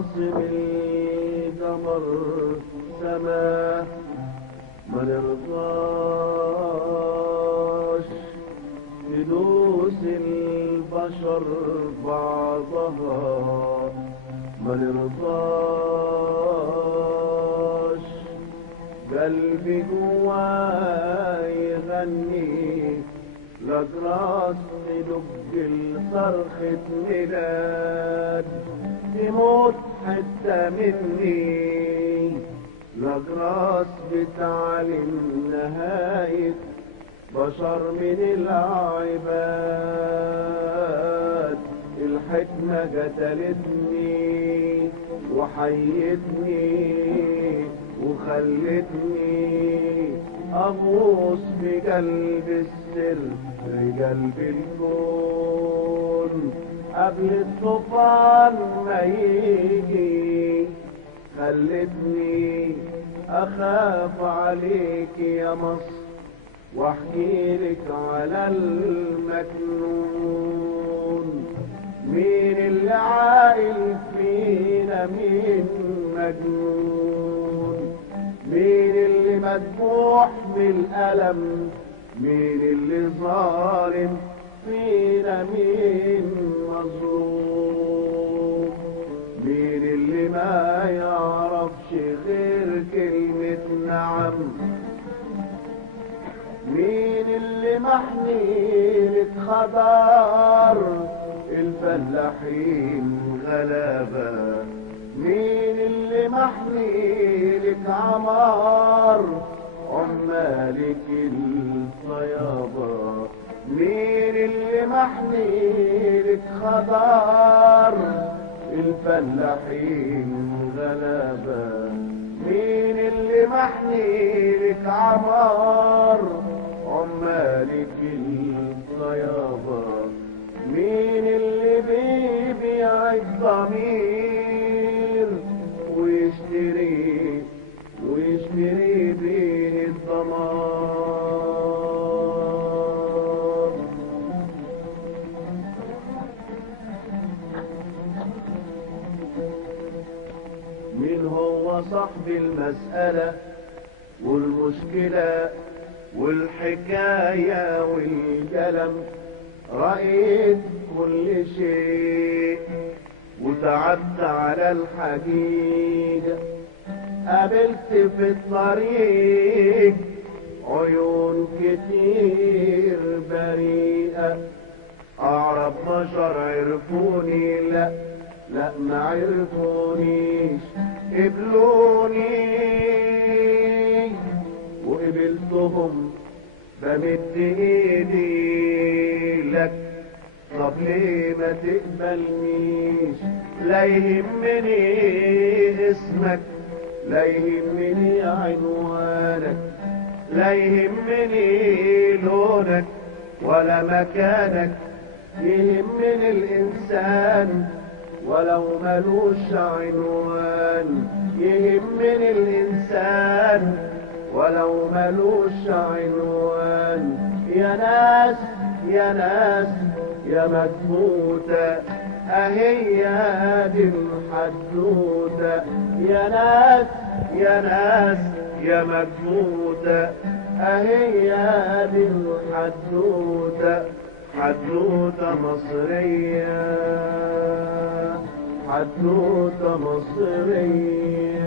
عاصم القمر سماه ما نرضاش فلوس البشر بعضها ما نرضاش قلبي جواي يغني لجراس تدق الصرخة ميلاد تموت حتى مني لجراس بتعلن نهاية بشر من العباد الحكمة قتلتني وحيتني وخلتني أغوص بقلب السر قلب الكون قبل الطوفان ما يجي خلتني أخاف عليك يا مصر واحكي لك على المكنون مين اللي عاقل فينا مين مجنون مين اللي مذبوح بالألم مين اللي ظالم فينا مين مظلوم مين اللي ما يعرفش غير كلمة نعم مين اللي محميلك خضار الفلاحين غلابة مين اللي محميلك عمار عمالك الطيابة مين اللي محميلك خضار الفلاحين غلابة مين اللي محميلك عمار عمالك الطيابة مين اللي بيبيع الضمير ويشتري بين الضمار مين هو صاحب المسألة والمشكلة والحكاية والقلم رأيت كل شيء وتعبت على الحقيقة قابلت في الطريق عيون كتير بريئة أعرف بشر عرفوني لا ما عرفونيش قبلوني وقبلتهم بمد ايدي لك طب ليه ما تقبلنيش لا يهمني اسمك لا يهمني عنوانك لا يهمني لونك ولا مكانك يهمني الإنسان ولو ملوش عنوان يهمني الإنسان ولو ملوش عنوان يا ناس يا ناس يا مكبوتة اهي دي الحدوتة يا ناس يا ناس يا مكبوتة اهي دي الحدوتة حدوتة مصرية حدوتة مصرية